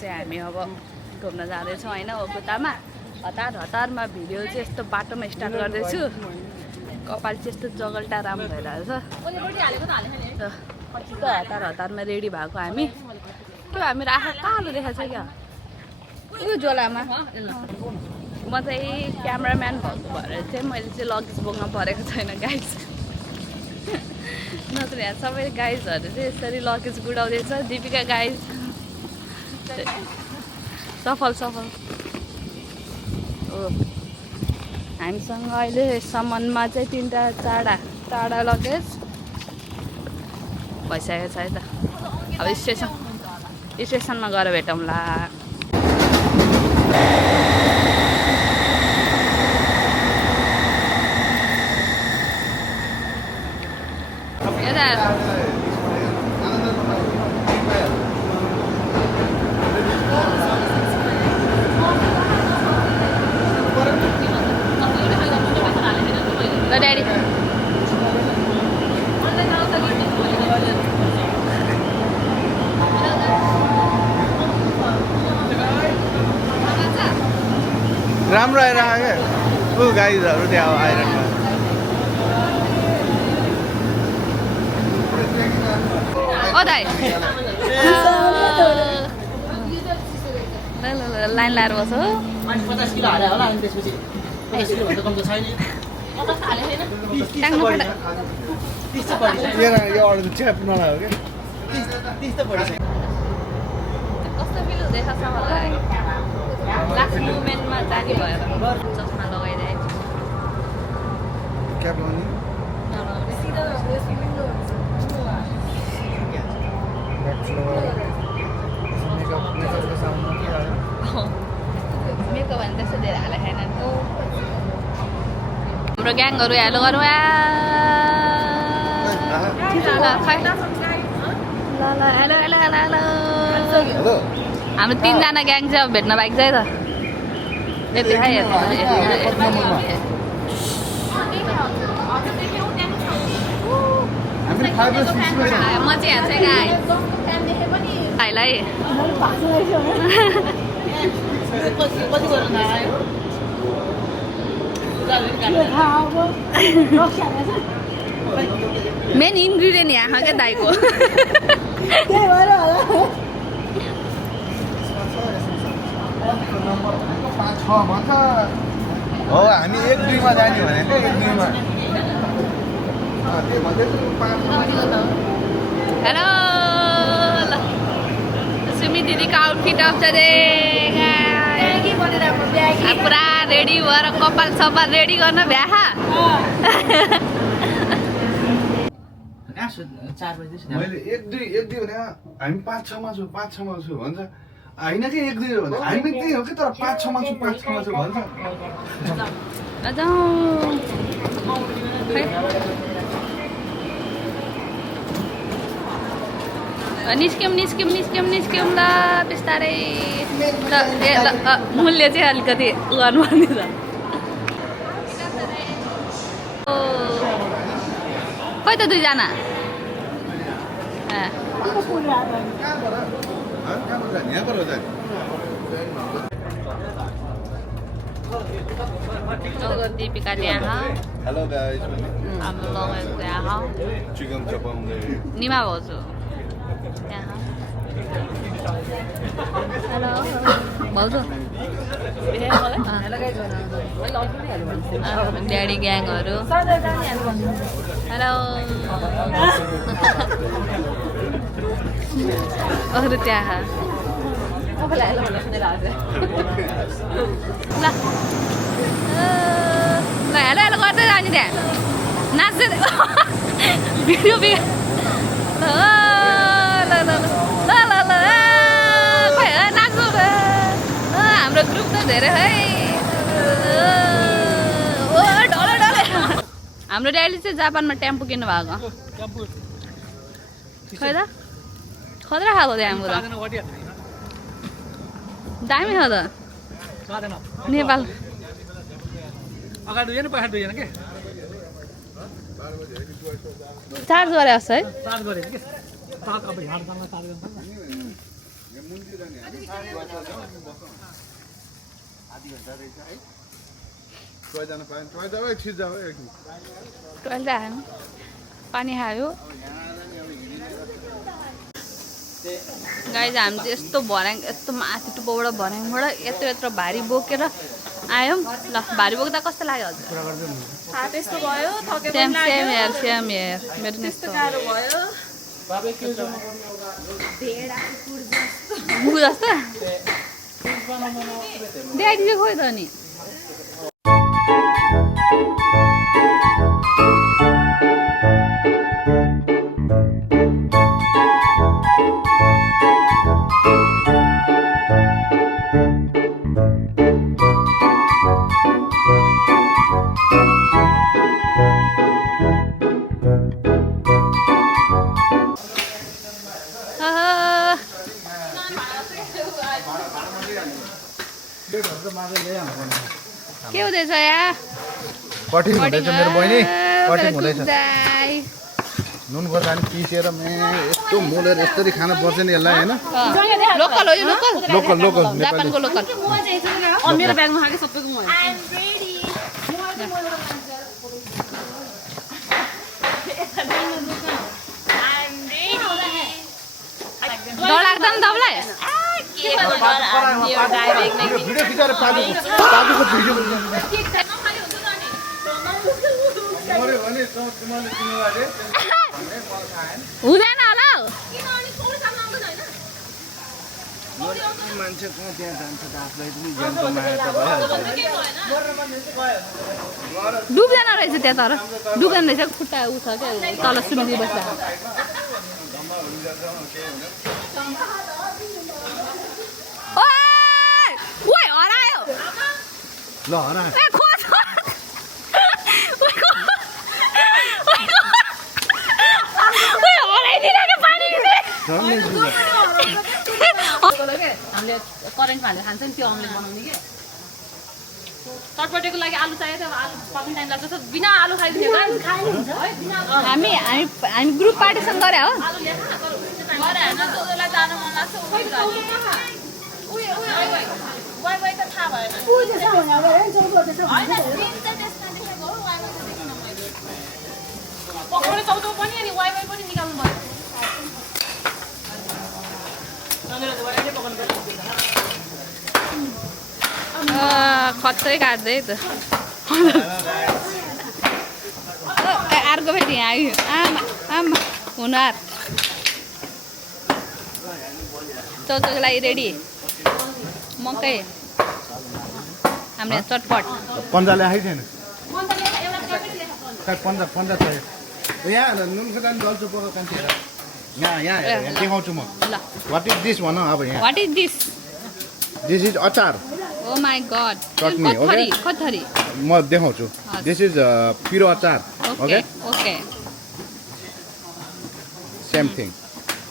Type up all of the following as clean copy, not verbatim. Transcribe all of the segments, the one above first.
चाहिँ हामी अब घुम्न जाँदैछौँ होइन ओकुतामा। हतारमा भिडियो चाहिँ यस्तो बाटोमा स्टार्ट गर्दैछु। कपाल चाहिँ यस्तो जगल्टा राम्रो भइरहेछ। हतारमा रेडी भएको हामी के मेरो आँखा कालो देखाएको छ क्या उयो झोलामा। म चाहिँ क्यामराम्यान भएको भएर चाहिँ मैले चाहिँ लगेज बोक्न परेको छैन गाइज। नत्र यहाँ सबै गाइजहरू चाहिँ यसरी लगेज गुडाउँदैछ। दिपिका गाइज सफल हो। हामीसँग अहिलेसम्ममा चाहिँ 3टा 4टा लगेज भइसकेको छ है त। अब स्टेसनमा गएर भेटौँला। ड्याडी राम्रो आइरहेको क्या गाइजहरू त्यहाँ आइरहेको ओ दाइ ल लाइन लाएर बस हो। 50 किलो हाले होला अनि त्यसपछि 50 किलो भन्दा कम त छैन। यो अरू त च्याप नलाग्यो क्या 30 त बढी छ। कस्तो फिल हुँदैछ सबैलाई? लास्ट मोमेन्टमा जाने भएर चस्मा लगाइरहेको छु। क्याप लगाउने मेकअप भने त्यस्तो धेरै हाले छैन। हाम्रो ग्याङहरू हेलो गरौँ हेलो। हाम्रो 3जना ग्याङ चाहिँ अब भेट्न बाइक चाहिँ त यति खाइ म चाहिँ यहाँ चाहिँ गाई भाइलाई मेन इन्ग्रिडियन्ट यहाँ क्या दाइको। हो हामी 1-2मा जाने भनेको 1-2मा। हेलो सुमी दिदीको आउटफिट अफ छ रे। पुरा रेडी भएर कपाल सपाल रेडी गर्न भ्याहा। मैले 1-2 भने हामी 5-6मा छु 5-6मा छु भन्छ होइन कि 1-2 भने हामी त्यही हो कि तर 5-6मा छु 5-6मा छु भन्छ। निस्क्यौँ ल बिस्तारै। मूल्य चाहिँ अलिकति गर्नुपर्ने छ। खोइ त 2जना दीपिका यहाँ हेलो गाइस हाम्रो लगेको यहाँ चिकन चपाउने निमा भाउजू यहाँ। हेलो भाउजू ड्याडी ग्याङहरू हेलो। अरू त्यहाँ ल हेलो हेलो गर्दै जाने त्यहाँ नाच्दै भिडियो ल खोइ नाच्नु हाम्रो ग्रुप त धेरै है। ओ डले हाम्रो ड्याडी चाहिँ जापानमा टेम्पो किन्नु भएको खै त खतरा खाएको टेम्पो त दामी छ त नेपाल। चार्ज गरे जस्तो है। टोइलेट आयो पानी खायो गाइज हामी चाहिँ यस्तो भर्याङ यस्तो माथि टुप्पोबाट भर्याङबाट यत्रो यत्रो भारी बोकेर आयौँ ल भारी बोक्दा कस्तो लाग्यो हजुर त्यस्तो भयो सेम सेम हेयर मेरो त्यस्तो गाह्रो भयो मुख जस्तो ड्याडी चाहिँ खोइ त नि के हुँदैछ यहाँ कठिन हुँदैछ मेरो बहिनी कठिन हुँदैछ दाइ नुन खोर्सानी पिसेर यस्तो मोलेर यसरी खानु पर्छ नि यसलाई होइन लोकल हो यो लोकल लोकल लोकल जापानको लोकल मेरो ब्यागमा खाएको सबैको म डर लाग्दैन तपाईँलाई भिडियो खिचाएर पाजुको भिडियो हुँदैन होला हौ मान्छे कहाँ त्यहाँ जान्छ त आफूलाई पनि ज्यानको माया त भइहाल्छ डुब्दैन रहेछ त्यहाँ तर डुब्दैन रहेछ खुट्टा उ छ क्या तल सुन्दी बस्दा ओइ हरायो ल हरा ए खोज हराइदिरहेको पानी हामीले करेन्टमा हालेर खान्छ नि त्यो अम्लेट बनाउने कि चटपटेको लागि आलु चाहियो थियो आलु पकाउनु टाइम लाग्छ बिना आलु खाइदियो हामी हामी हामी ग्रुप पार्टिसन गरे हो जानु मन लाग्छ पकाउने चौचौ पनि अनि वाइवाई पनि निकाल्नु पर्छ खत्रै काट्दै त अर्को फेरि यहाँ आयो आमा आमा हुनार चौचौको लागि रेडी मकै हामीले चटपट पन्जाले आइ थिएन पन्जा पन्जा चाहियो यहाँ नुन खोर्सानी दल्चो पकाएको कान्छी यहाँ देखाउँछु म ल वाट इज दिस भन अब यहाँ what is this this is achar oh my god chutney, कथरी okay? कथरी म देखाउँछु दिस इज पिरो achar okay okay okay same thing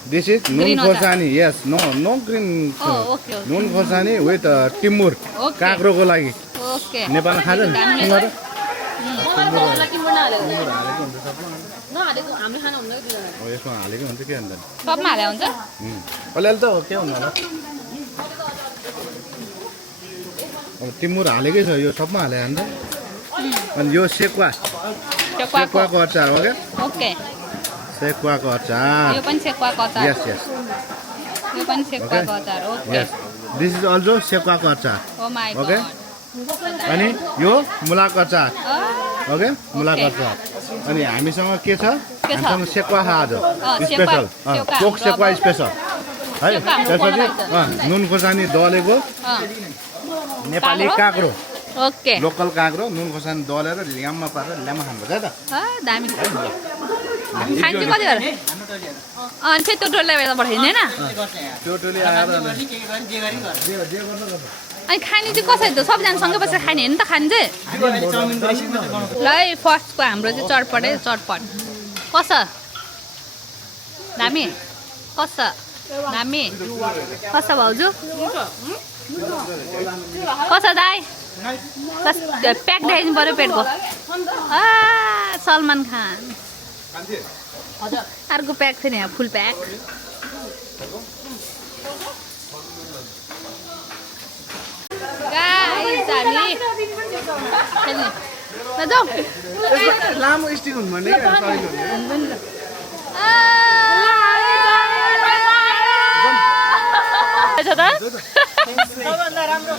this is nun Green khorsani yes no no green oh okay nun khorsani with टिमुर Okay. काँक्रोको लागि ओके नेपालमा खान्छ नि तिमीहरू नहालेको हामीले खाना हुँदैन दुईजना हो यसमा हालेको हुन्छ के अन्त सबमा हाले हुन्छ अलिअलि त के हुनु होला अब टिमुर हालेकै छ यो सबमा हाले अन्त अनि यो सेक्वा सेक्वाको अचार हो क्या ओके सेक्वाको अचार यो पनि सेक्वाको अचार यस यस यो पनि सेक्वाको अचार okay yes this is also सेक्वाको अचार ओ माई ओके गॉड अनि यो मुलाको अचार ओके मुलाको अचार अनि हामीसँग के छ हामीसँग सेक्वा छ आज स्पेसल पोक सेक्वा स्पेसल है त्यसपछि नुन खोर्सानी दलेको नेपाली काँक्रो ओके लोकल काँक्रो नुन खोर्सानी दलेर ल्याममा पारेर ल्याममा खानुपर्छ है त दामी खान्छु कति बेला अनि फेरि त्यो डोल्लाई बेला पठाइदिँदैन त्यो टोली आएर अनि खाने चाहिँ कसरी त सबजनासँगै बसेर खाने होइन त खाने चाहिँ ल है फर्स्टको हाम्रो चाहिँ चटपटै चटपट कस दामी कस दामी कस भाउजू कस दाई प्याक देखाइदिनु पऱ्यो पेटको सलमान खान अर्को प्याक थियो नि यहाँ फुल प्याक खेल्ने ल जाऊ लामो स्टिक हुनु भन्ने क्या सबभन्दा राम्रो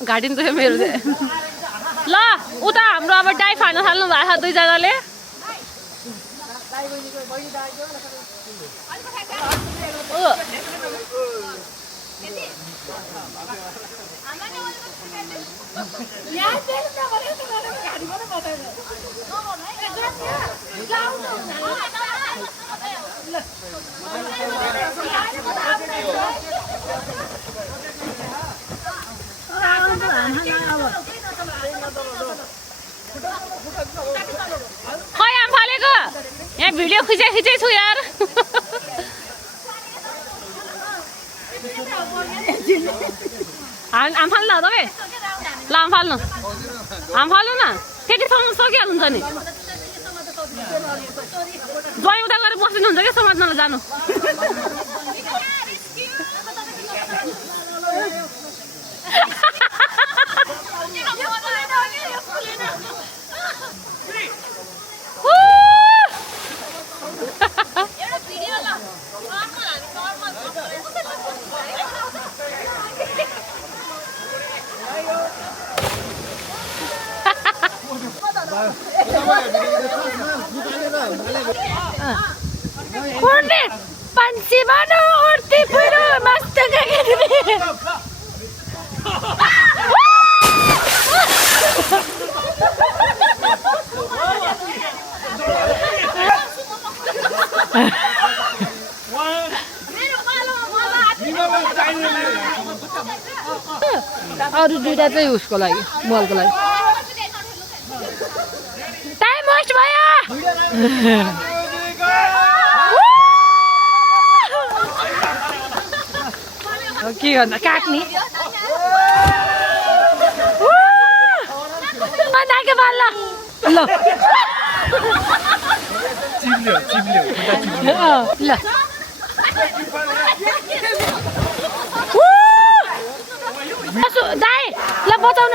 घाँटी नि दुख्यो मेरो चाहिँ ल उता हाम्रो अब डाइ फाल्न थाल्नु भएको छ दुईजनाले खै आम फालेको यहाँ भिडियो खिचै छु यार आम फाल्नु तपाईँ ल आम फाल्नु न त्यतिसम्म सकिहाल्नुहुन्छ नि ज्वाइँ उता गएर बसिनुहुन्छ क्या समात्नलाई जानु उड्ने पंछी बनो उड़ती फिरो मस्त अरू दुईटा चाहिँ उसको लागि मलको लागि टाइम वेस्ट भयो के गर्नु काट्ने ल ल दाइ ल बचाउन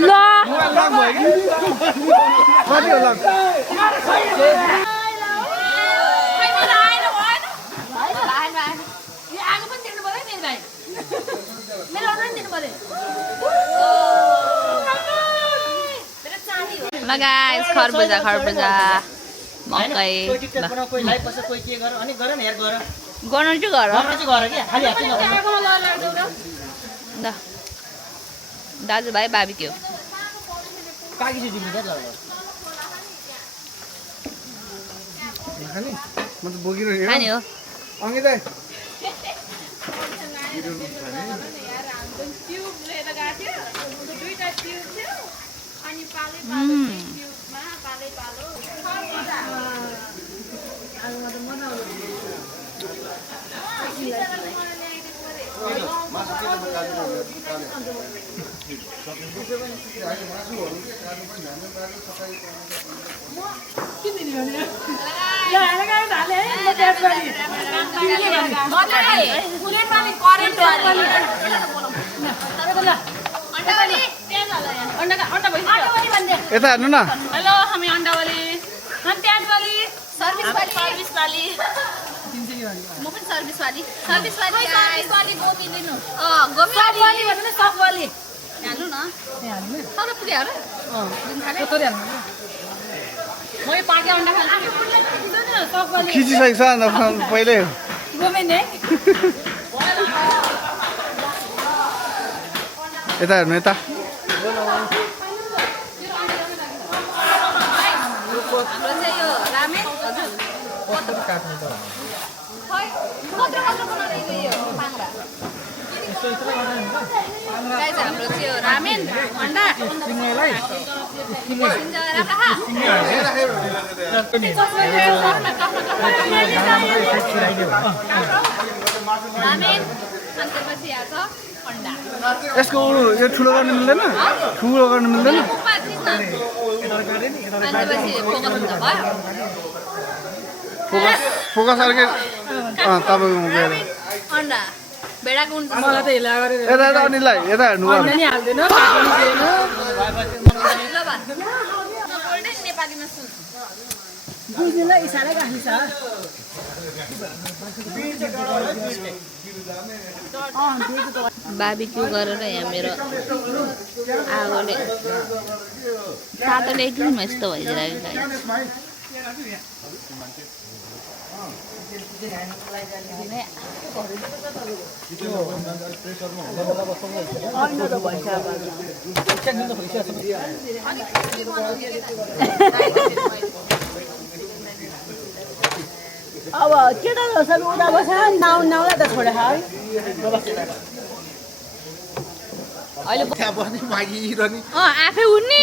ल ल गाइस खरबुजा मकै गर्नु चाहिँ गर दाजुभाइ बाबिक्यू खाने हो यता हेर्नु न हेलो हामी अन्डावाली हम प्याज वाली सर्भिस वाली म पनि सर्भिस वाली गोबी लिनु गोबी वाली भन्नु सब वाली हाल्नु न तर पुग्यो र दिन खाले कसरी हाल्नु म यो पाके अन्डा खान्छु सब वाली खिचिसकेको छ पहिल्यै गोबी नै यता हेर्नु यता गाइस हाम्रो चाहिँ हो रामेन अन्डा रामेन अनि त्यसपछि आएको अन्डा यसको यो ठुलो गर्न मिल्दैन ठुलो गर्न मिल्दैन अनि त्यसपछि फोकस हुन्छ भयो फोकस अर्कै तपाईँको अन्डा भेडाको हुन्छ मलाई त हिला गरेर यता यता अनिललाई यता हेर्नु अन्डा नि हाल्दैन काट्नु दिएन नेपालीमा सुन बुझ्नुलाई इसारा गाली छ बार्बिक्यू गरेर यहाँ मेरो आगोले तातोले एकदम यस्तो भइदिरहेको अब केटाहरू सबै उता बस्छ नाउलाई त छोडे है अहिले आफै उड्ने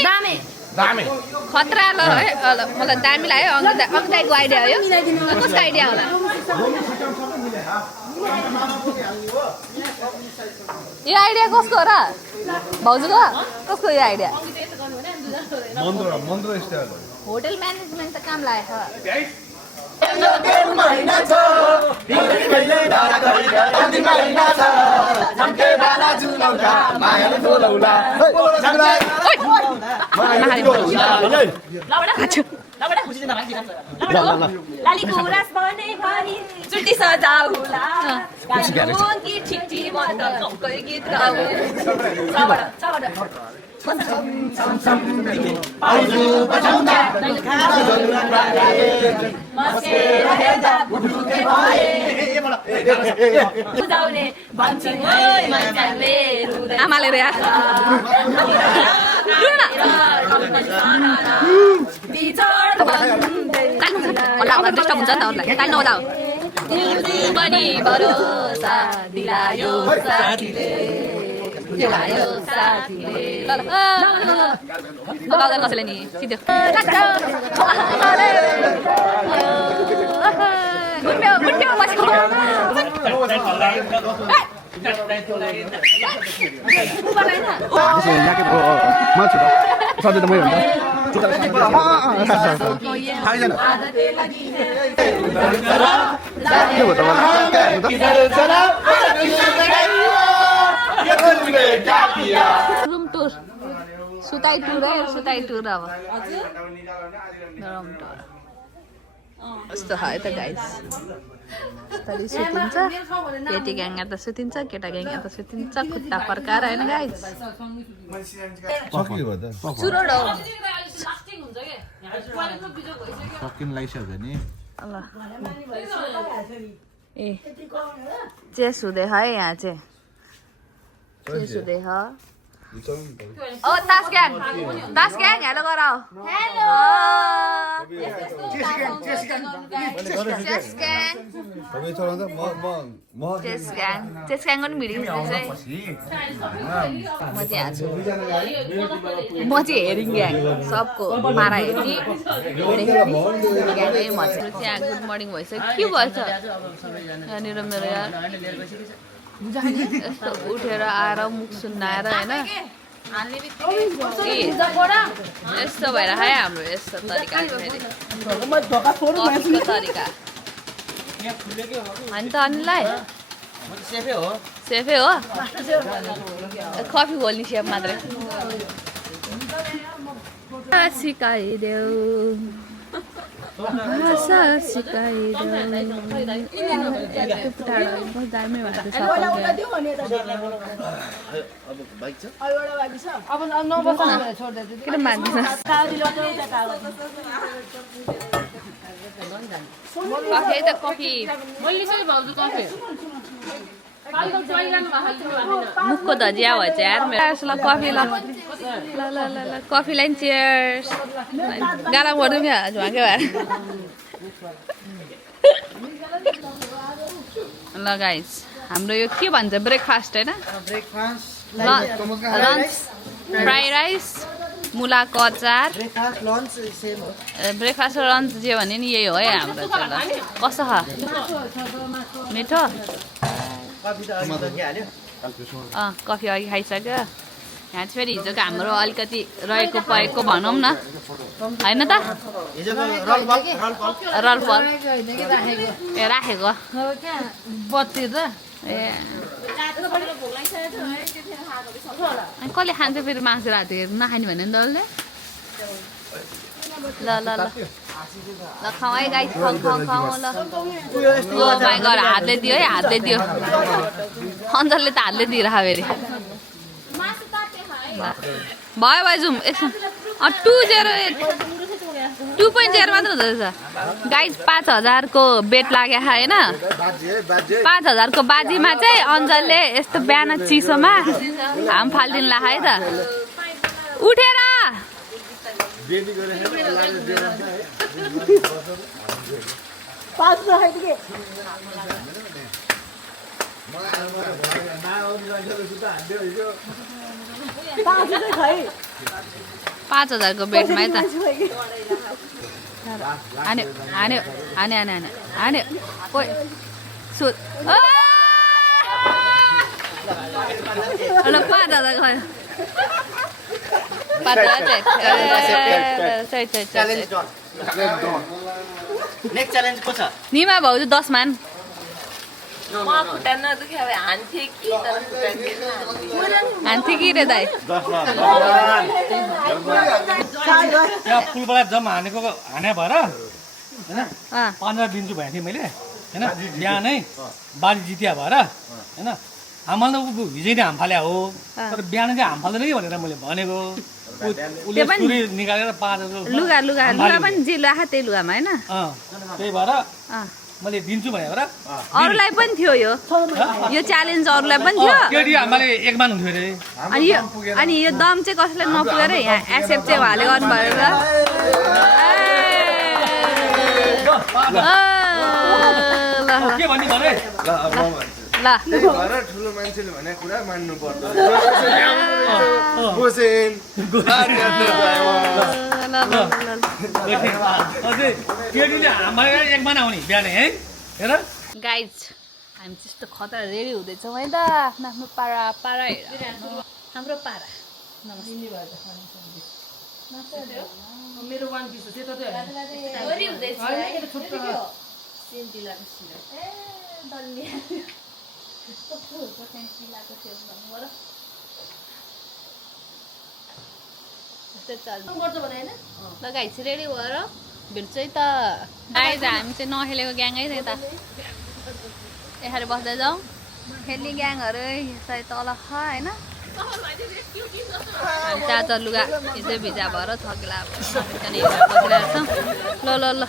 दामी खतरा ल है मलाई दामी लाग्यो अङ्किताको आइडिया हो यो कसको आइडिया होला यो आइडिया कसको हो र भाउजूको कसको यो आइडिया मन्त्र स्टाइल होटल म्यानेजमेन्ट त काम लागेको लालीको रस बने भनी चुटी सजाउला गाउँकी ठिटी मन गाउँकै गीत गाउ आमाले रे डिस्टर्ब हुन्छ नि त अरूलाई काल नहुँदा बढी भरोसा दिलायो साथीले दिलायो साथीले लगाउँदा कसैले नि सिधै गुट्यो बसेको सधैँ त मै भन्दा रुम टुर सुताई टुर है सुताई टुर अब यस्तो है त गाइस यस्तरी सुतिन्छ केटी ग्याङ त सुतिन्छ केटा ग्याङ त सुतिन्छ खुट्टा फर्काएर होइन गाइस चुरोड हो ल ए चेस हुँदै है यहाँ चाहिँ चेस हुँदै ह ओ तास ग्याङ हेलो गराओ hello chess gang chess gang पनि भिडियो खिच्दैछ म चाहिँ छु म चाहिँ हेरिङ ग्याङ सबको मारा हेर्ने ग्याङै म चाहिँ त्यहाँ गुड मर्निङ भइसक्यो के भएछ यहाँनिर मेरो यार यस्तो उठेर आएर मुख सुन्नाएर होइन यस्तो भएर खायो हाम्रो यस्तो तरिका तरिका होइन त अनिललाई सेफै हो कफी खोल्ने सेफ मात्रै सिकाइदेऊ भाषा सिकाइदेऊ दामी भएको किन मान्दैछ कफी त कफी मुखको धजिया भएछ यार मेरो कफी ल कफीलाई नि चियर्स गाला गरिदिउँ क्या झ्वाके भएर ल गाइस हाम्रो यो के भन्छ ब्रेकफास्ट हैन ब्रेकफास्ट लन्च फ्राई राइस मुलाको अचार ब्रेकफास्ट लन्च सेम हो ब्रेकफास्ट र लन्च जे भने नि यही हो है हाम्रो चाहिँ ल कसो छ मिठो कफी त अघि हाल्यो कफी अघि खाइसक्यो यहाँ चाहिँ फेरि हिजोको हाम्रो अलिकति रहेको परेको भनौँ न होइन त हिजोको रलफल ए राखेको बत्ती त ए अनि कसले खान्छ फेरि मासु राति नखाने भने नि डल्ले ल ल ल ल खाऊ है गाई खाऊ खाऊ खाऊ ल ओ माई गड हातले दियो है हातले दियो अञ्जलले त हातले दिइरह फेरि भयो भयो जाउँ यसो 2.0 मात्र हुँदो रहेछ गाइज 5,000 को बेट लाग्यो होइन 5,000 को बाजीमा चाहिँ अञ्जलले यस्तो बिहान चिसोमा हाम फालिदिनु ला है त उठेर पाँच 5,000 को बेटमा है त हान्यो हान्यो हान्यो हान्यो हान्यो हान्यो कोही सुत 5,000 खायो 5,000 नेक्स्ट च्यालेन्ज को छ निमा भाउजू 10 मान हान्थ्यो कि रे दाइ त्यहाँ पुलबाट जम्मा हाने भएर होइन 15 दिन्छु भनेको थिएँ मैले होइन बिहानै बाली जितिया भएर होइन हामफाल्दा हिजै नै हाम फाल्या हो तर बिहान चाहिँ हाम फाल्दैन कि भनेर मैले भनेको उसले सुरी निकालेर 5,000 लुगा लुगा लुगा पनि जे लुगा त्यही लुगामा होइन त्यही भएर मैले दिन्छु भनेर अरूलाई पनि थियो यो च्यालेन्ज अरूलाई पनि थियो केटी हामीले 1 मान हुन्थ्यो अरे अनि यो दम चाहिँ कसैलाई नपुगेर यहाँ एक्सेप्ट चाहिँ उहाँले गर्नुभयो के भन्नु भने ल ठुलो मान्छेले भने कुरा मान्नु पर्छ अझै केटीले हामीलाई 1 मान आउने बिहानै है हेर गाइज हामी त्यस्तो खतरा रेडी हुँदैछौँ है त आफ्नो आफ्नो पारा पारा हेर हाम्रो पारा मेरो वान पिस त्यता ल गाइज रेडी भएर भेट्छ है त गाइज हामी चाहिँ नखेलेको ग्याङै छ यता यसरी बस्दै जाउँ खेल्ने ग्याङहरू यसरी तल छ होइन हामी चाचा लुगा हिजो भिजा भएर थकिला बसिरहेको छौँ ल ल ल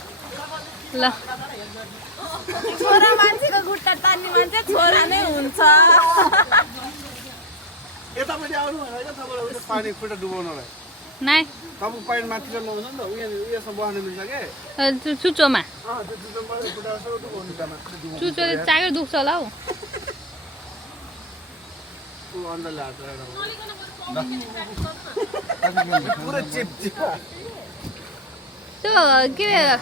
ल छोरा मान्छेको खुट्टा तान्ने मान्छे छोरा नै हुन्छ यतापट्टि आउनु होइन तपाईँलाई पानी खुट्टा डुबाउनलाई नाइ तपाईँ पानी माथि नहुन्छ नि त उयोसँग बस्नु मिल्छ के चुचोमा त्यो खुट्टा डुबाउनु चुचोले चाँगै दुख्छ होला हौ अन्डरले पुरै चिप त्यो के अरे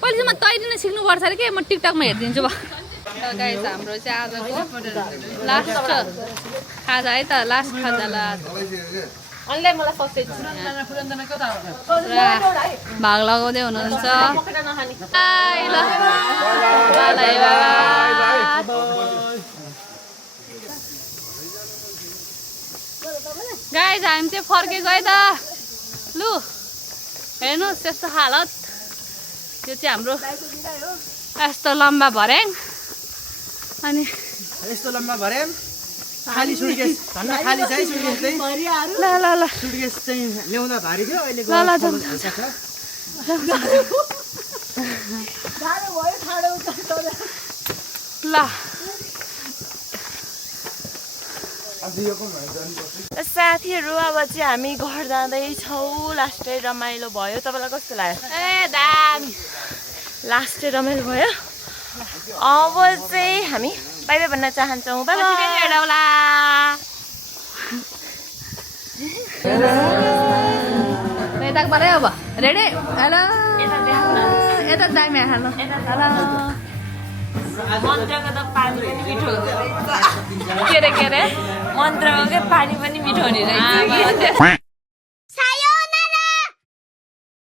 पहिले चाहिँ म तैरिन सिक्नुपर्छ अरे के म टिकटकमा हेरिदिन्छु भयो गाइस हाम्रो चाहिँ आजको लास्ट खाजा है त लास्ट खाजा ल भाग लगाउँदै हुनुहुन्छ गाइस हामी चाहिँ फर्केको है त लु हेर्नुहोस् त्यस्तो हालत यो चाहिँ हाम्रो यस्तो लम्बा भर्याङ अनि यस्तो लम्बा भर्याङ खाली सुटकेस भन्न खाली चाहिँ सुटकेस चाहिँ ल ल ल सुटकेस चाहिँ ल्याउँदा भारी थियो अहिले ल ल जाउँ ल साथीहरू अब चाहिँ हामी घर जाँदैछौँ लास्टै रमाइलो भयो तपाईँलाई कस्तो लाग्यो ए दामी लास्टै रमाइलो भयो अब चाहिँ हामी बाई बाई भन्न चाहन्छौँ बाई बाई भेटौँला यताबाटै अब रेडी हेलो यता दाइमा खानु मन्त्रको त पानी पनि मिठो के अरे मन्त्रको पानी पनि मिठो हुने रहेछ